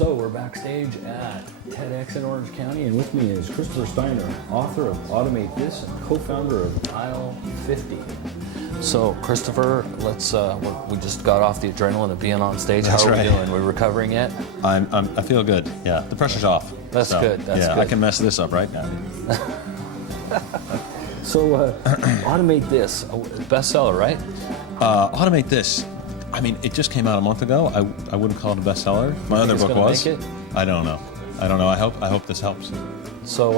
So we're backstage at TEDx in Orange County, and with me is Christopher Steiner, author of Automate This and co-founder of EyeOn50. So Christopher, let's we just got off the adrenaline of being on stage. That's How are right. we doing? We recovering yet? I feel good. Yeah, the pressure's off. That's good. That's good. I can mess this up, right? So Automate This, bestseller, right? Automate This. I mean, it just came out a month ago. I wouldn't call it a bestseller. My other book was. Make it? I don't know. I hope this helps. So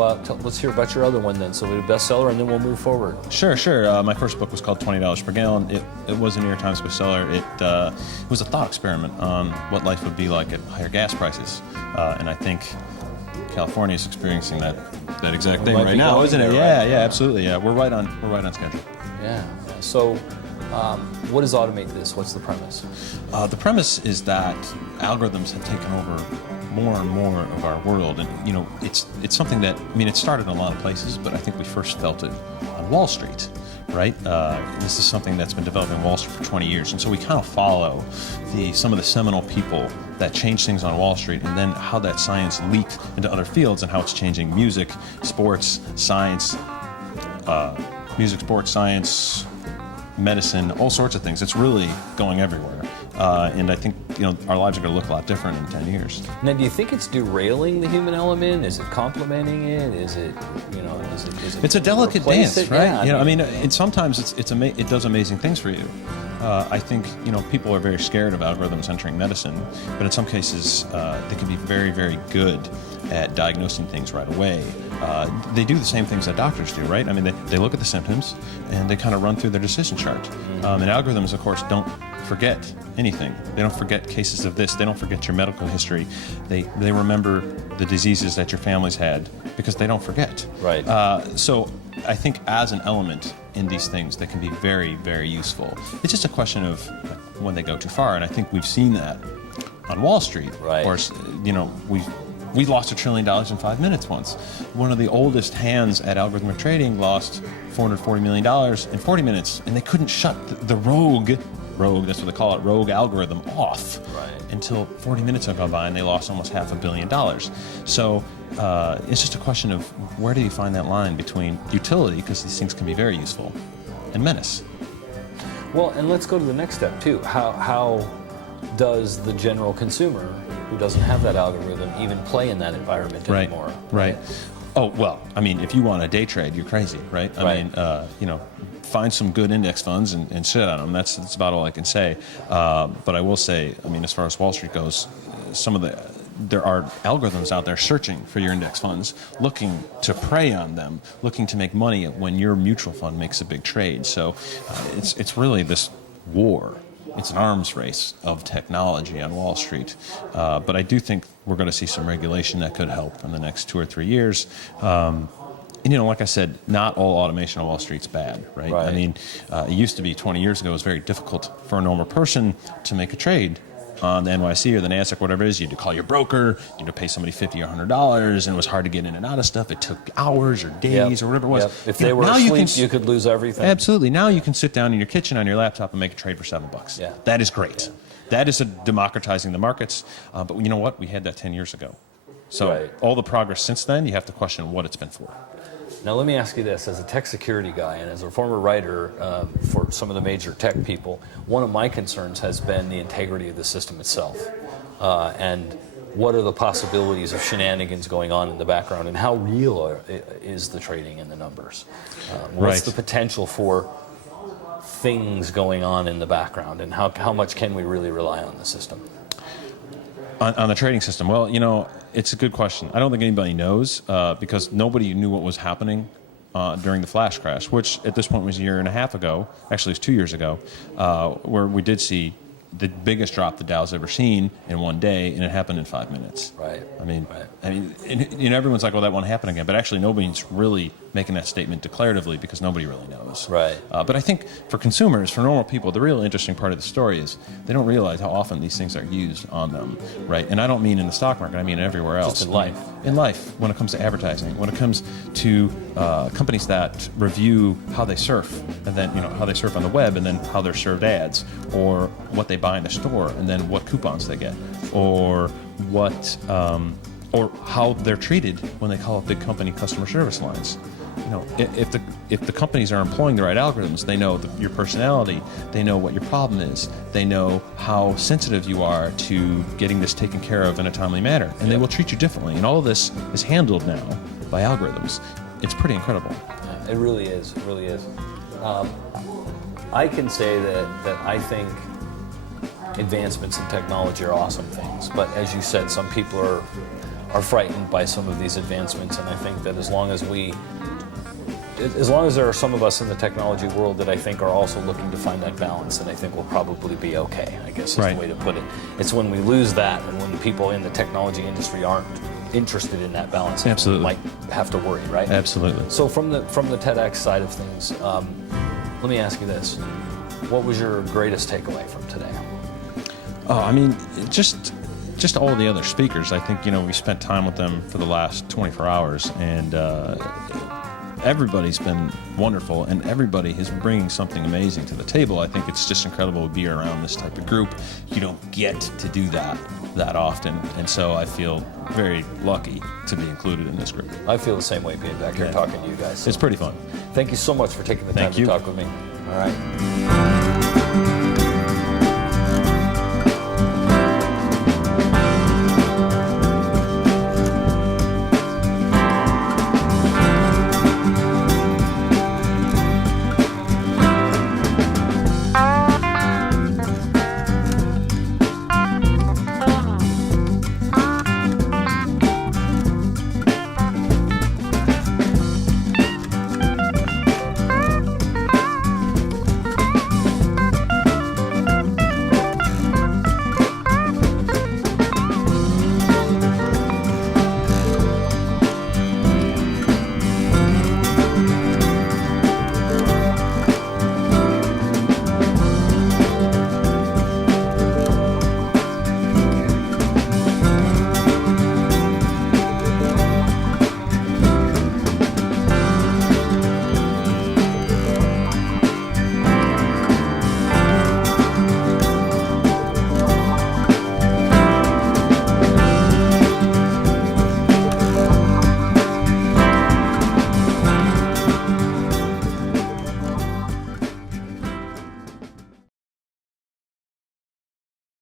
let's hear about your other one then. So we do bestseller, and then we'll move forward. Sure. My first book was called $20 per gallon. It was a New York Times bestseller. It was a thought experiment on what life would be like at higher gas prices, and I think California is experiencing that exact thing right now, isn't it? Yeah, absolutely. Yeah, we're right on schedule. Yeah. So, what is Automate This? What's the premise? The premise is that algorithms have taken over more and more of our world, and it's something that, I mean, it started in a lot of places, but I think we first felt it on Wall Street, right? This is something that's been developing on Wall Street for 20 years, and so we kind of follow some of the seminal people that changed things on Wall Street, and then how that science leaked into other fields and how it's changing music, sports, science, medicine, all sorts of things. It's really going everywhere. And I think our lives are going to look a lot different in 10 years. Now, do you think it's derailing the human element? Is it complementing it? Is it, is it? It's a delicate dance, right? Yeah, sometimes it does amazing things for you. I think people are very scared of algorithms entering medicine, but in some cases they can be very, very good at diagnosing things right away. They do the same things that doctors do, right? I mean, they look at the symptoms and they kind of run through their decision chart. And algorithms, of course, don't forget anything. They don't forget cases of this. They don't forget your medical history. They remember the diseases that your family's had because they don't forget. Right. So I think as an element in these things, they can be very, very useful. It's just a question of when they go too far, and I think we've seen that on Wall Street. Right. Of course, we lost $1 trillion in 5 minutes once. One of the oldest hands at algorithmic trading lost $440 million in 40 minutes, and they couldn't shut the rogue, that's what they call it, rogue algorithm off until 40 minutes had gone by, and they lost almost $500 million. So it's just a question of where do you find that line between utility, because these things can be very useful, and menace. Well, and let's go to the next step too. How does the general consumer who doesn't have that algorithm even play in that environment anymore? Right. Oh, well, I mean, if you want to day trade, you're crazy, right? I mean, find some good index funds and sit on them. That's about all I can say. But I will say, I mean, as far as Wall Street goes, there are algorithms out there searching for your index funds, looking to prey on them, looking to make money when your mutual fund makes a big trade. So it's really this war. It's an arms race of technology on Wall Street. But I do think we're going to see some regulation that could help in the next 2 or 3 years. And, like I said, not all automation on Wall Street's bad, right? I mean, it used to be 20 years ago, it was very difficult for a normal person to make a trade on the NYC or the NASDAQ, whatever it is. You had to call your broker, you had to pay somebody $50 or $100, and it was hard to get in and out of stuff. It took hours or days or whatever it was. Yep. If they were asleep, you could lose everything. Absolutely. Now you can sit down in your kitchen on your laptop and make a trade for $7. Yeah. That is great. Yeah. That is democratizing the markets. But you know what? We had that 10 years ago. So all the progress since then, you have to question what it's been for. Now, let me ask you this. As a tech security guy and as a former writer for some of the major tech people, one of my concerns has been the integrity of the system itself. And what are the possibilities of shenanigans going on in the background, and how real is the trading in the numbers? What's the potential for things going on in the background, and how much can we really rely on the system? On the trading system, well, it's a good question. I don't think anybody knows because nobody knew what was happening during the flash crash, which at this point was a year and a half ago. Actually, it was 2 years ago, where we did see the biggest drop the Dow's ever seen in one day, and it happened in 5 minutes. Right. I mean, everyone's like, well, that won't happen again. But actually, nobody's really making that statement declaratively because nobody really knows. Right. But I think for consumers, for normal people, the real interesting part of the story is they don't realize how often these things are used on them, right? And I don't mean in the stock market, I mean everywhere else. Just in life. In life, when it comes to advertising, when it comes to companies that review how they surf, and then how they surf on the web, and then how they're served ads, or what they buy in the store, and then what coupons they get, or what or how they're treated when they call up big company customer service lines. You know, if the companies are employing the right algorithms, they know your personality, they know what your problem is, they know how sensitive you are to getting this taken care of in a timely manner, and they will treat you differently. And all of this is handled now by algorithms. It's pretty incredible. It really is. It really is. I can say that I think advancements in technology are awesome things, but as you said, some people are frightened by some of these advancements, and I think that as long as there are some of us in the technology world that I think are also looking to find that balance, then I think we'll probably be okay, I guess is the way to put it. It's when we lose that and when people in the technology industry aren't interested in that balance, we might have to worry, right? Absolutely. So from the TEDx side of things, let me ask you this. What was your greatest takeaway from today? I mean, just all the other speakers. I think, we spent time with them for the last 24 hours, and everybody's been wonderful, and everybody is bringing something amazing to the table. I think it's just incredible to be around this type of group. You don't get to do that often, and so I feel very lucky to be included in this group. I feel the same way being back here talking to you guys. It's pretty fun. Thank you so much for taking the time to talk with me. All right.